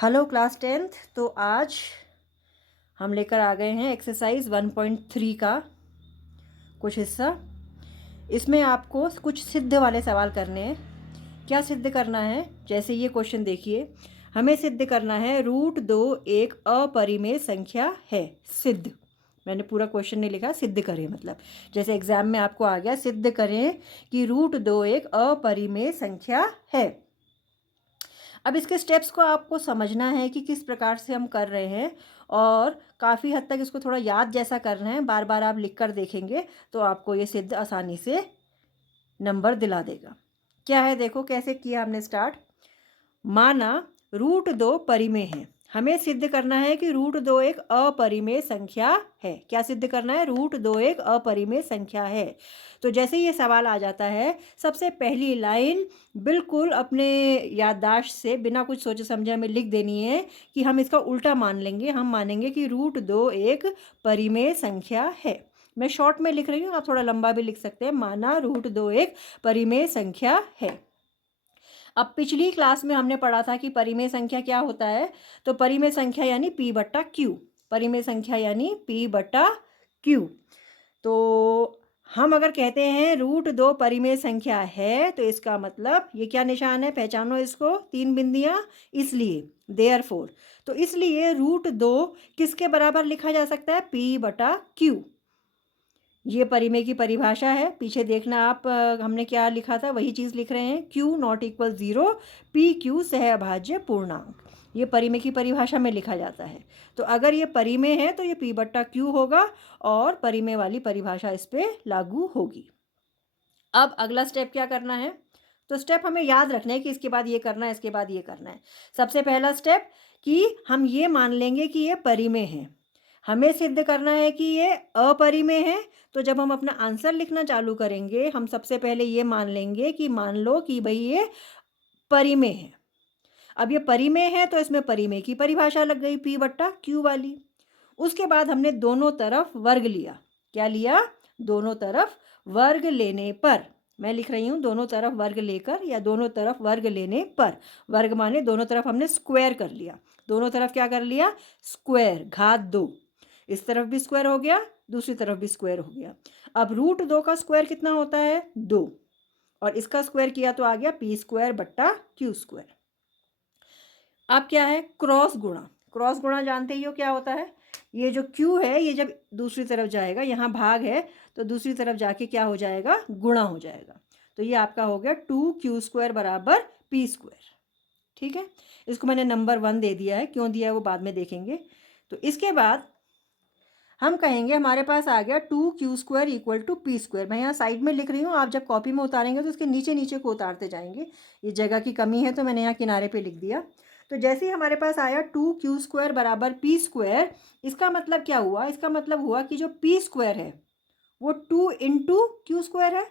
Hello class 10th। तो आज हम लेकर आ गए हैं एक्सरसाइज 1.3 का कुछ हिस्सा। इसमें आपको कुछ सिद्ध वाले सवाल करने हैं। क्या सिद्ध करना है? जैसे ये क्वेश्चन देखिए, हमें सिद्ध करना है √2 एक अपरिमेय संख्या है। सिद्ध, मैंने पूरा क्वेश्चन नहीं लिखा, सिद्ध करें मतलब जैसे एग्जाम में आपको आ गया सिद्ध करें कि √2 एक अपरिमेय संख्या है। अब इसके स्टेप्स को आपको समझना है कि किस प्रकार से हम कर रहे हैं, और काफ़ी हद तक इसको थोड़ा याद जैसा करना है। बार बार आप लिख कर देखेंगे तो आपको ये सिद्ध आसानी से नंबर दिला देगा। क्या है देखो कैसे किया हमने स्टार्ट। माना √2 परिमेय है। हमें सिद्ध करना है कि √2 एक अपरिमेय संख्या है। क्या सिद्ध करना है? √2 एक अपरिमेय संख्या है। तो जैसे ये सवाल आ जाता है, सबसे पहली लाइन बिल्कुल अपने याददाश्त से बिना कुछ सोचे समझे हमें लिख देनी है कि हम इसका उल्टा मान लेंगे। हम मानेंगे कि √2 एक परिमेय संख्या है। मैं शॉर्ट में लिख रही हूँ, आप थोड़ा लंबा भी लिख सकते हैं। माना √2 एक परिमेय संख्या है। अब पिछली क्लास में हमने पढ़ा था कि परिमेय संख्या क्या होता है। तो परिमेय संख्या यानी P/Q। परिमेय संख्या यानी P/Q। तो हम अगर कहते हैं √2 परिमेय संख्या है, तो इसका मतलब ये क्या निशान है, पहचानो इसको, 3 बिंदियां, इसलिए देयरफॉर। तो इसलिए √2 किसके बराबर लिखा जा सकता है? P/Q। ये परिमेय की परिभाषा है। पीछे देखना आप, हमने क्या लिखा था वही चीज़ लिख रहे हैं। Q ≠ 0, PQ सहअभाज्य पूर्णांक। ये परिमेय की परिभाषा में लिखा जाता है। तो अगर ये परिमेय है तो ये P/Q होगा और परिमेय वाली परिभाषा इस पर लागू होगी। अब अगला स्टेप क्या करना है? तो स्टेप हमें याद रखना है कि इसके बाद ये करना है, इसके बाद ये करना है। सबसे पहला स्टेप कि हम ये मान लेंगे कि ये परिमेय है। हमें सिद्ध करना है कि ये अपरिमेय है। तो जब हम अपना आंसर लिखना चालू करेंगे, हम सबसे पहले ये मान लेंगे कि मान लो कि भाई ये परिमेय है। अब ये परिमेय है तो इसमें परिमेय की परिभाषा लग गई P/Q वाली। उसके बाद हमने दोनों तरफ वर्ग लिया। क्या लिया? दोनों तरफ वर्ग लेने पर, मैं लिख रही हूँ दोनों तरफ वर्ग लेकर या दोनों तरफ वर्ग लेने पर। वर्ग माने दोनों तरफ हमने स्क्वायर कर लिया। दोनों तरफ क्या कर लिया? स्क्वायर, घात 2। इस तरफ भी स्क्वायर हो गया, दूसरी तरफ भी स्क्वायर हो गया। अब √2 का स्क्वायर कितना होता है? 2, और इसका स्क्वायर किया तो आ गया P²/Q²। अब क्या है? क्रॉस गुणा। क्रॉस गुणा जानते ही हो क्या होता है। ये जो Q है ये जब दूसरी तरफ जाएगा, यहाँ भाग है तो दूसरी तरफ जाके क्या हो जाएगा? गुणा हो जाएगा। तो ये आपका हो गया 2Q² = P²। ठीक है, इसको मैंने नंबर 1 दे दिया है। क्यों दिया है वो बाद में देखेंगे। तो इसके बाद हम कहेंगे हमारे पास आ गया 2Q² = P²। मैं यहाँ साइड में लिख रही हूँ, आप जब कॉपी में उतारेंगे तो इसके नीचे नीचे को उतारते जाएंगे। ये जगह की कमी है तो मैंने यहाँ किनारे पे लिख दिया। तो जैसे ही हमारे पास आया 2Q² = P², इसका मतलब क्या हुआ? इसका मतलब हुआ कि जो P² है वो 2 × Q² है।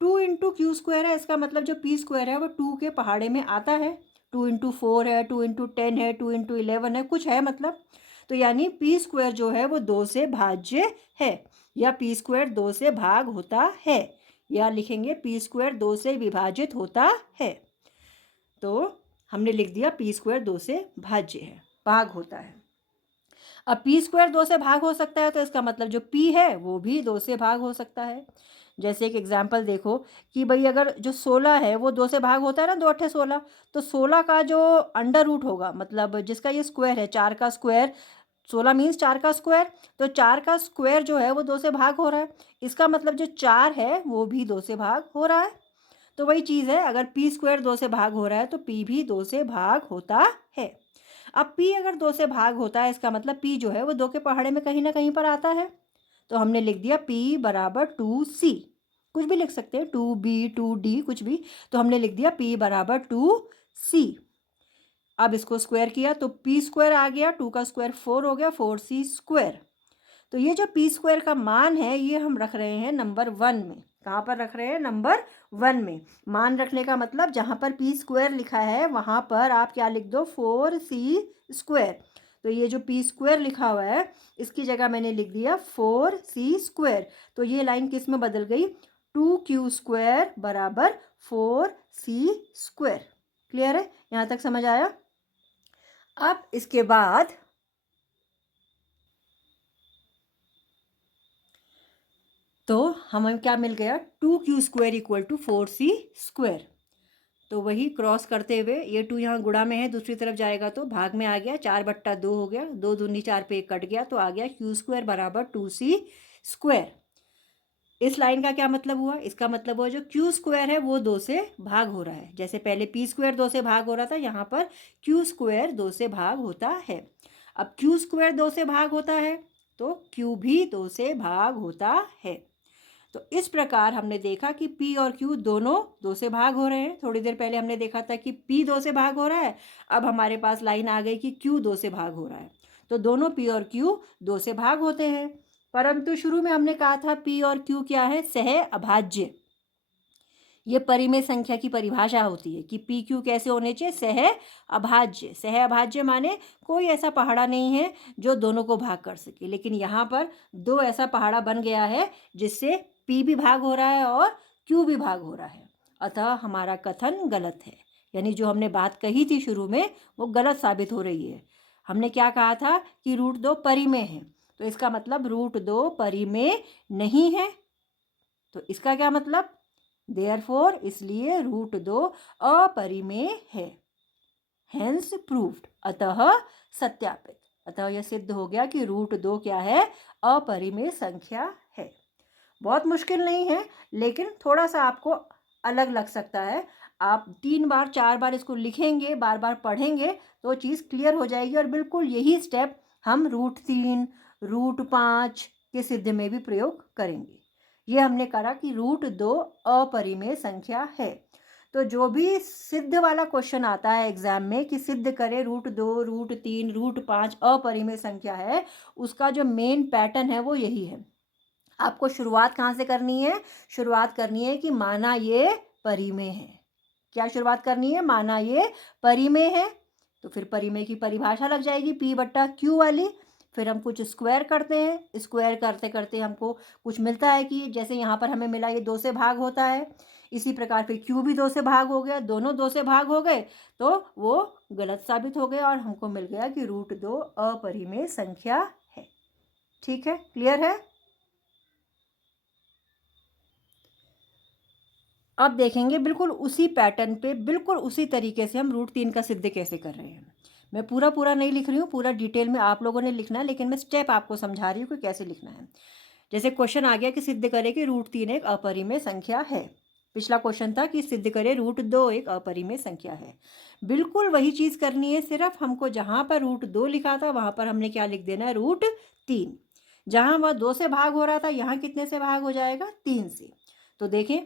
2 × Q² है, इसका मतलब जो P² है वो 2 के पहाड़े में आता है। 2 × 4 है, 2 × 10 है, 2 × 11 है, कुछ है मतलब। तो यानी P² जो है वो 2 से भाज्य है, या P² 2 से भाग होता है, या लिखेंगे P² 2 से विभाजित होता है। तो हमने लिख दिया P² 2 से भाज्य है, भाग होता है। अब P² 2 से भाग हो सकता है तो इसका मतलब जो P है वो भी 2 से भाग हो सकता है। जैसे एक एग्जाम्पल देखो कि भाई अगर जो 16 है वो 2 से भाग होता है ना, 2 अट्ठे 16। तो 16 का जो अंडर रूट होगा, मतलब जिसका ये स्क्वायर है, 4 का स्क्वायर, 16 मीन्स 4 का स्क्वायर। तो 4 का स्क्वायर जो है वो 2 से भाग हो रहा है। इसका मतलब जो 4 है वो भी 2 से भाग हो रहा है। तो वही चीज़ है, अगर P² 2 से भाग हो रहा है तो P भी 2 से भाग होता है। अब P अगर 2 से भाग होता है, इसका मतलब P जो है वो 2 के पहाड़े में कहीं ना कहीं पर आता है। तो हमने लिख दिया P = 2C। कुछ भी लिख सकते हैं, 2B 2D कुछ भी। तो हमने लिख दिया P = 2C। अब इसको स्क्वायर किया तो P² आ गया, 2 का स्क्वायर 4 हो गया, 4C²। तो ये जो P² का मान है ये हम रख रहे हैं नंबर 1 में। कहाँ पर रख रहे हैं? नंबर 1 में। मान रखने का मतलब जहाँ पर P² लिखा है वहाँ पर आप क्या लिख दो? 4C²। तो ये जो P² लिखा हुआ है इसकी जगह मैंने लिख दिया 4C²। तो ये लाइन किस में बदल गई? 2Q² = 4C²। क्लियर है? यहाँ तक समझ आया? अब इसके बाद तो हमें क्या मिल गया, 2q² इक्वल टू 4c²। तो वही क्रॉस करते हुए ये 2 यहाँ गुणा में है, दूसरी तरफ जाएगा तो भाग में आ गया, 4/2 हो गया, 2 दूनी 4 पे 1 कट गया, तो आ गया q² बराबर 2c²। इस लाइन का क्या मतलब हुआ, इसका मतलब हुआ जो q² है वो 2 से भाग हो रहा है। जैसे पहले p² 2 से भाग हो रहा था, यहाँ पर q² 2 से भाग होता है। अब q² 2 से भाग होता है तो q भी 2 से भाग होता है। तो इस प्रकार हमने देखा कि p और q दोनों 2 से भाग हो रहे हैं। थोड़ी देर पहले हमने देखा था कि p 2 से भाग हो रहा है, अब हमारे पास लाइन आ गई कि q 2 से भाग हो रहा है। तो दोनों p और q 2 से भाग होते हैं, परंतु शुरू में हमने कहा था p और q क्या है, सह अभाज्य। ये परिमेय संख्या की परिभाषा होती है कि पी क्यू कैसे होने चाहिए, सह अभाज्य। सह अभाज्य माने कोई ऐसा पहाड़ा नहीं है जो दोनों को भाग कर सके, लेकिन यहाँ पर 2 ऐसा पहाड़ा बन गया है जिससे पी भी भाग हो रहा है और क्यू भी भाग हो रहा है। अतः हमारा कथन गलत है, यानी जो हमने बात कही थी शुरू में वो गलत साबित हो रही है। हमने क्या कहा था कि √2 परिमेय है, तो इसका मतलब √2 परिमेय नहीं है। तो इसका क्या मतलब, देयरफॉर इसलिए √2 अपरिमेय है, हेंस प्रूव्ड, अतः सत्यापित। अतः यह सिद्ध हो गया कि √2 क्या है, अपरिमेय संख्या है। बहुत मुश्किल नहीं है, लेकिन थोड़ा सा आपको अलग लग सकता है। आप 3 बार 4 बार इसको लिखेंगे, बार बार पढ़ेंगे तो चीज़ क्लियर हो जाएगी। और बिल्कुल यही स्टेप हम √3 √5 के सिद्ध में भी प्रयोग करेंगे। ये हमने कहा कि √2 अपरिमेय संख्या है। तो जो भी सिद्ध वाला क्वेश्चन आता है एग्जाम में कि सिद्ध करें √2 √3 √5 अपरिमेय संख्या है, उसका जो मेन पैटर्न है वो यही है। आपको शुरुआत कहाँ से करनी है, शुरुआत करनी है कि माना ये परिमेय है। क्या शुरुआत करनी है, माना ये परिमेय है, तो फिर परिमेय की परिभाषा लग जाएगी p/q वाली। फिर हम कुछ स्क्वायर करते हैं, स्क्वायर करते करते हमको कुछ मिलता है कि जैसे यहाँ पर हमें मिला ये 2 से भाग होता है, इसी प्रकार फिर q भी 2 से भाग हो गया, दोनों 2 से भाग हो गए तो वो गलत साबित हो गया और हमको मिल गया कि √2 अपरिमेय संख्या है। ठीक है, क्लियर है। अब देखेंगे बिल्कुल उसी पैटर्न पे, बिल्कुल उसी तरीके से हम √3 का सिद्ध कैसे कर रहे हैं। मैं पूरा नहीं लिख रही हूँ, पूरा डिटेल में आप लोगों ने लिखना है, लेकिन मैं स्टेप आपको समझा रही हूँ कि कैसे लिखना है। जैसे क्वेश्चन आ गया कि सिद्ध करें कि √3 एक अपरिमेय संख्या है। पिछला क्वेश्चन था कि सिद्ध करें √2 एक अपरिमेय संख्या है। बिल्कुल वही चीज़ करनी है, सिर्फ हमको जहाँ पर √2 लिखा था वहाँ पर हमने क्या लिख देना है, √3। जहाँ वह 2 से भाग हो रहा था, यहाँ कितने से भाग हो जाएगा, 3 से। तो देखें,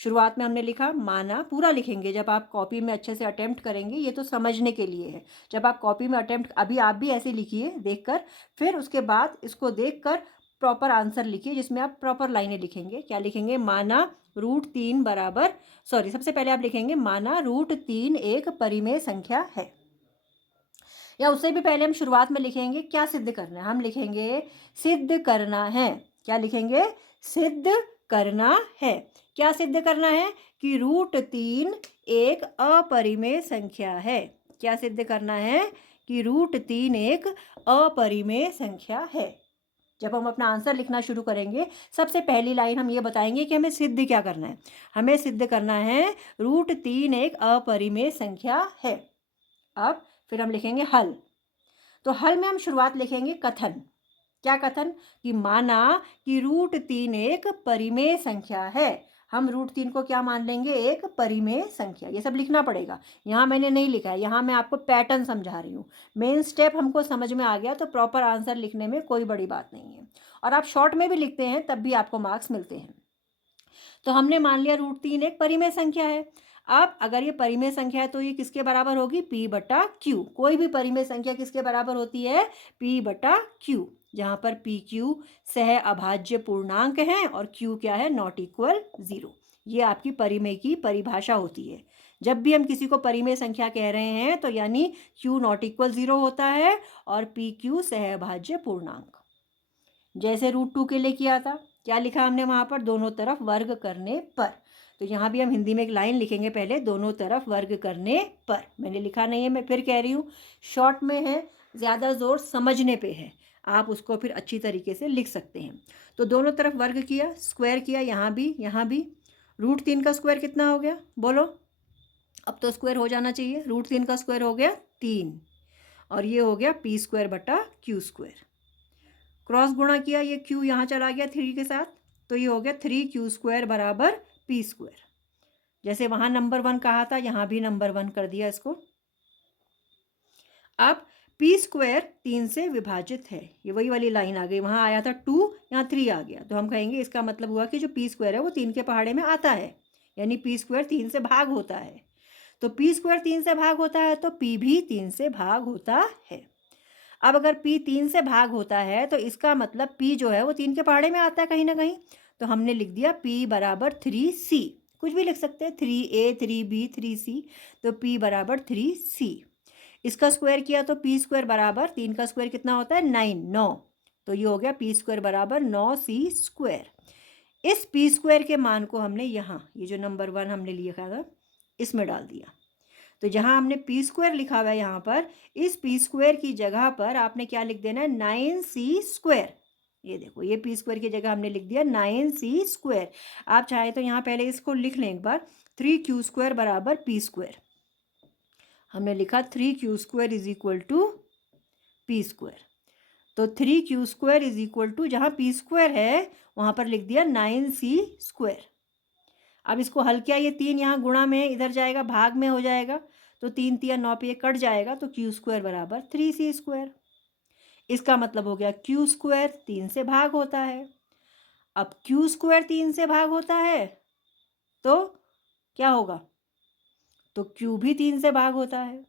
शुरुआत में हमने लिखा माना, पूरा लिखेंगे जब आप कॉपी में अच्छे से अटेम्प्ट करेंगे, ये तो समझने के लिए है। जब आप कॉपी में अटेम्प्ट, अभी आप भी ऐसे लिखिए देखकर, फिर उसके बाद इसको देखकर प्रॉपर आंसर लिखिए जिसमें आप प्रॉपर लाइनें लिखेंगे। क्या लिखेंगे, माना √3 बराबर, सॉरी सबसे पहले आप लिखेंगे माना √3 एक परिमेय संख्या है। या उससे भी पहले हम शुरुआत में लिखेंगे क्या सिद्ध करना है, हम लिखेंगे सिद्ध करना है। क्या लिखेंगे, सिद्ध करना है। क्या सिद्ध करना है कि √3 एक अपरिमेय संख्या है। क्या सिद्ध करना है कि √3 एक अपरिमेय संख्या है। जब हम अपना आंसर लिखना शुरू करेंगे, सबसे पहली लाइन हम ये बताएंगे कि हमें सिद्ध क्या करना है। हमें सिद्ध करना है √3 एक अपरिमेय संख्या है। अब फिर हम लिखेंगे हल। तो हल में हम शुरुआत लिखेंगे कथन। क्या कथन, कि माना कि √3 एक परिमेय संख्या है। हम √3 को क्या मान लेंगे, एक परिमेय संख्या। ये सब लिखना पड़ेगा, यहाँ मैंने नहीं लिखा है, यहाँ मैं आपको पैटर्न समझा रही हूँ। मेन स्टेप हमको समझ में आ गया तो प्रॉपर आंसर लिखने में कोई बड़ी बात नहीं है। और आप शॉर्ट में भी लिखते हैं तब भी आपको मार्क्स मिलते हैं। तो हमने मान लिया √3 एक परिमेय संख्या है। अब अगर ये परिमेय संख्या है तो ये किसके बराबर होगी, p/q। कोई भी परिमेय संख्या किसके बराबर होती है, p/q, जहाँ पर pq सह अभाज्य पूर्णांक है और q क्या है, नॉट इक्वल 0। ये आपकी परिमेय की परिभाषा होती है। जब भी हम किसी को परिमेय संख्या कह रहे हैं तो यानी q नॉट इक्वल 0 होता है और pq सह अभाज्य पूर्णांक। जैसे √2 के लिए किया था, क्या लिखा हमने वहाँ पर, दोनों तरफ वर्ग करने पर। तो यहाँ भी हम हिंदी में एक लाइन लिखेंगे पहले, दोनों तरफ वर्ग करने पर। मैंने लिखा नहीं है, मैं फिर कह रही हूँ, शॉर्ट में है, ज़्यादा ज़ोर समझने पे है, आप उसको फिर अच्छी तरीके से लिख सकते हैं। तो दोनों तरफ वर्ग किया, स्क्वायर किया, यहाँ भी यहाँ भी। √3 का स्क्वायर कितना हो गया बोलो, अब तो स्क्वायर हो जाना चाहिए। √3 का स्क्वायर हो गया 3, और ये हो गया p²/q²। क्रॉस गुणा किया, ये q यहाँ चला गया 3 के साथ, तो ये हो गया 3q² बराबर p²। जैसे वहाँ नंबर 1 कहा था, यहाँ भी नंबर 1 कर दिया इसको। अब p² 3 से विभाजित है, ये वही वाली लाइन आ गई, वहाँ आया था 2, यहाँ 3 आ गया, तो हम कहेंगे इसका मतलब हुआ कि जो p² है वो 3 के पहाड़े में आता है, यानी p² 3 से भाग होता है। तो p² 3 से भाग होता है तो p भी 3 से भाग होता है। अब अगर p 3 से भाग होता है तो इसका मतलब p जो है वो 3 के पहाड़े में आता है कहीं ना कहीं, तो हमने लिख दिया p बराबर 3c। कुछ भी लिख सकते हैं, 3a 3b 3c, तो p बराबर 3c। इसका स्क्वायर किया तो p² बराबर 3 का स्क्वायर कितना होता है 9, तो ये हो गया p² बराबर 9c²। इस p² के मान को हमने यहाँ, ये जो नंबर 1 हमने लिखा था इसमें डाल दिया। तो जहाँ हमने p² लिखा हुआ है यहाँ पर, इस p² की जगह पर आपने क्या लिख देना है 9c²। ये देखो, ये p² की जगह हमने लिख दिया 9c²। आप चाहे तो यहाँ पहले इसको लिख लें एक बार, 3q² बराबर p²। हमने लिखा 3q² = p²। तो 3q² = जहाँ p² है वहाँ पर लिख दिया 9c²। अब इसको हल किया, ये 3 यहाँ गुणा में इधर जाएगा, भाग में हो जाएगा, तो 3 3 9 पे ये कट जाएगा, तो q² बराबर 3c²। इसका मतलब हो गया q² 3 से भाग होता है। अब q² 3 से भाग होता है तो क्या होगा, तो q भी 3 से भाग होता है।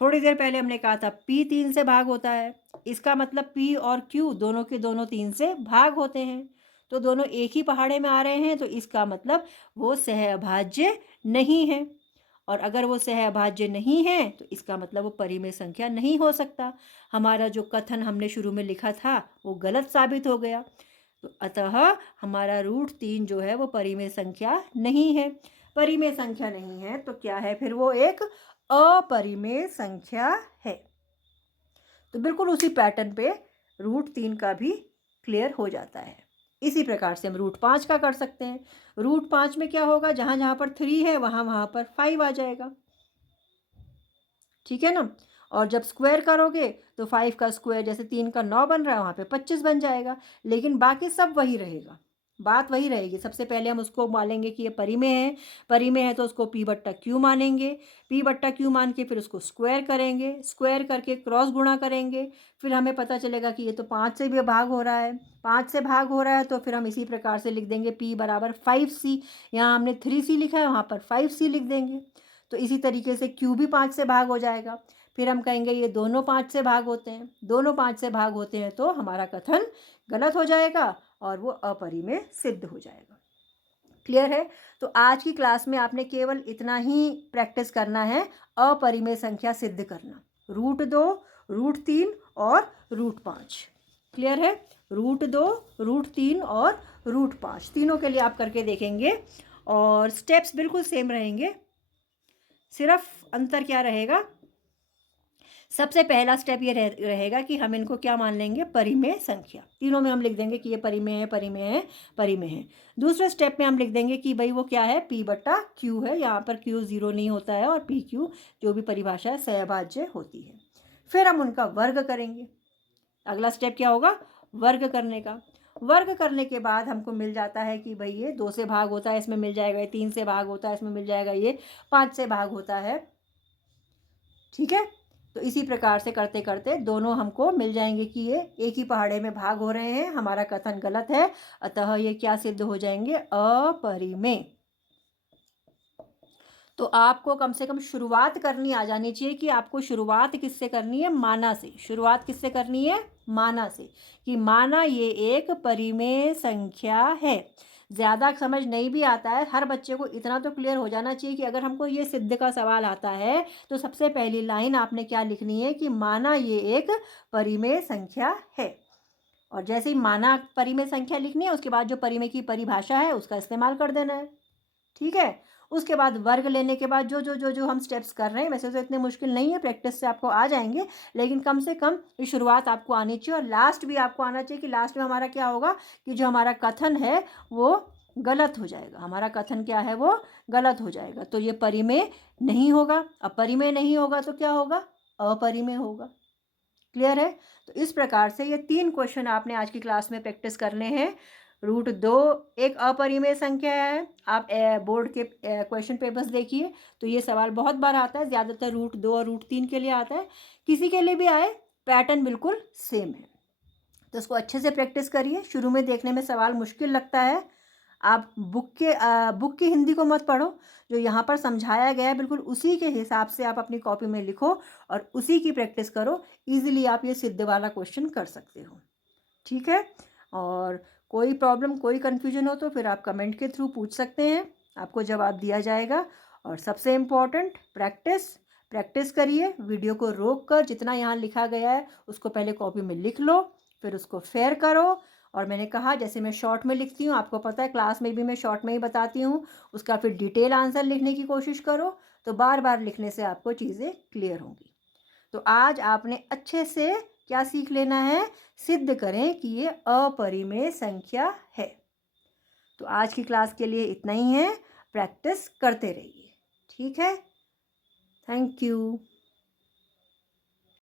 थोड़ी देर पहले हमने कहा था p 3 से भाग होता है, इसका मतलब p और q दोनों के दोनों 3 से भाग होते हैं, तो दोनों एक ही पहाड़े में आ रहे हैं, तो इसका मतलब वो सहअभाज्य नहीं है। और अगर वो सहअभाज्य नहीं है तो इसका मतलब वो परिमेय संख्या नहीं हो सकता। हमारा जो कथन हमने शुरू में लिखा था वो गलत साबित हो गया। तो अतः हमारा √3 जो है वो परिमेय संख्या नहीं है। परिमेय संख्या नहीं है तो क्या है फिर, वो एक अपरिमेय संख्या है। तो बिल्कुल उसी पैटर्न पे √3 का भी क्लियर हो जाता है। इसी प्रकार से हम √5 का कर सकते हैं। √5 में क्या होगा, जहाँ जहाँ पर 3 है वहाँ वहाँ पर 5 आ जाएगा, ठीक है ना। और जब स्क्वायर करोगे तो 5 का स्क्वायर, जैसे 3 का 9 बन रहा है, वहाँ पे 25 बन जाएगा, लेकिन बाकी सब वही रहेगा, बात वही रहेगी। सबसे पहले हम उसको मानेंगे कि ये परिमेय है, परिमेय है तो उसको p/q मानेंगे, p/q मान के फिर उसको स्क्वायर करेंगे, स्क्वायर करके क्रॉस गुणा करेंगे, फिर हमें पता चलेगा कि ये तो 5 से भी भाग हो रहा है, 5 से भाग हो रहा है, तो फिर हम इसी प्रकार से लिख देंगे p बराबर 5c। यहाँ हमने 3c लिखा है, वहाँ पर 5c लिख देंगे। तो इसी तरीके से q भी 5 से भाग हो जाएगा। फिर हम कहेंगे ये दोनों 5 से भाग होते हैं, दोनों 5 से भाग होते हैं, तो हमारा कथन गलत हो जाएगा और वो अपरिमेय सिद्ध हो जाएगा। क्लियर है। तो आज की क्लास में आपने केवल इतना ही प्रैक्टिस करना है, अपरिमेय संख्या सिद्ध करना, √2, √3 और √5। क्लियर है। √2, √3 और √5 तीनों के लिए आप करके देखेंगे और स्टेप्स बिल्कुल सेम रहेंगे। सिर्फ अंतर क्या रहेगा, सबसे पहला स्टेप ये रहेगा कि हम इनको क्या मान लेंगे, परिमेय संख्या। तीनों में हम लिख देंगे कि ये परिमेय है, परिमेय है, परिमेय है। दूसरे स्टेप में हम लिख देंगे कि भाई वो क्या है, p/q है, यहाँ पर q 0 नहीं होता है और pq जो भी परिभाषा है सहअभाज्य होती है। फिर हम उनका वर्ग करेंगे। अगला स्टेप क्या होगा, वर्ग करने का। वर्ग करने के बाद हमको मिल जाता है कि भाई ये 2 से भाग होता है, इसमें मिल जाएगा, ये 3 से भाग होता है, इसमें मिल जाएगा, ये 5 से भाग होता है, ठीक है। तो इसी प्रकार से करते करते दोनों हमको मिल जाएंगे कि ये एक ही पहाड़े में भाग हो रहे हैं, हमारा कथन गलत है, अतः ये क्या सिद्ध हो जाएंगे, अपरिमेय। तो आपको कम से कम शुरुआत करनी आ जानी चाहिए कि आपको शुरुआत किससे करनी है, माना से। शुरुआत किससे करनी है, माना से, कि माना ये एक परिमेय संख्या है। ज़्यादा समझ नहीं भी आता है, हर बच्चे को इतना तो क्लियर हो जाना चाहिए कि अगर हमको ये सिद्ध का सवाल आता है तो सबसे पहली लाइन आपने क्या लिखनी है कि माना ये एक परिमेय संख्या है। और जैसे ही माना परिमेय संख्या लिखनी है, उसके बाद जो परिमेय की परिभाषा है उसका इस्तेमाल कर देना है। ठीक है? उसके बाद वर्ग लेने के बाद जो हम स्टेप्स कर रहे हैं, वैसे तो इतने मुश्किल नहीं है, प्रैक्टिस से आपको आ जाएंगे, लेकिन कम से कम ये शुरुआत आपको आनी चाहिए और लास्ट भी आपको आना चाहिए कि लास्ट में हमारा क्या होगा कि जो हमारा कथन है वो गलत हो जाएगा। हमारा कथन क्या है, वो गलत हो जाएगा, तो ये परिमेय नहीं होगा। अब परिमेय नहीं होगा तो क्या होगा, अपरिमेय होगा। क्लियर है? तो इस प्रकार से ये 3 क्वेश्चन आपने आज की क्लास में प्रैक्टिस करने हैं। √2 एक अपरिमेय संख्या है। आप बोर्ड के क्वेश्चन पेपर्स देखिए तो ये सवाल बहुत बार आता है, ज़्यादातर √2 और √3 के लिए आता है। किसी के लिए भी आए, पैटर्न बिल्कुल सेम है। तो इसको अच्छे से प्रैक्टिस करिए। शुरू में देखने में सवाल मुश्किल लगता है, आप बुक की हिंदी को मत पढ़ो, जो यहाँ पर समझाया गया है बिल्कुल उसी के हिसाब से आप अपनी कॉपी में लिखो और उसी की प्रैक्टिस करो। इजीली आप ये सिद्ध वाला क्वेश्चन कर सकते हो। ठीक है? और कोई प्रॉब्लम, कोई कन्फ्यूजन हो तो फिर आप कमेंट के थ्रू पूछ सकते हैं, आपको जवाब दिया जाएगा। और सबसे इम्पॉर्टेंट प्रैक्टिस करिए। वीडियो को रोक कर जितना यहाँ लिखा गया है उसको पहले कॉपी में लिख लो, फिर उसको फेयर करो। और मैंने कहा जैसे मैं शॉर्ट में लिखती हूँ, आपको पता है क्लास में भी मैं शॉर्ट में ही बताती हूँ, उसका फिर डिटेल आंसर लिखने की कोशिश करो, तो बार बार लिखने से आपको चीज़ें क्लियर होंगी। तो आज आपने अच्छे से क्या सीख लेना है, सिद्ध करें कि ये अपरिमेय संख्या है। तो आज की क्लास के लिए इतना ही है, प्रैक्टिस करते रहिए। ठीक है? Thank you.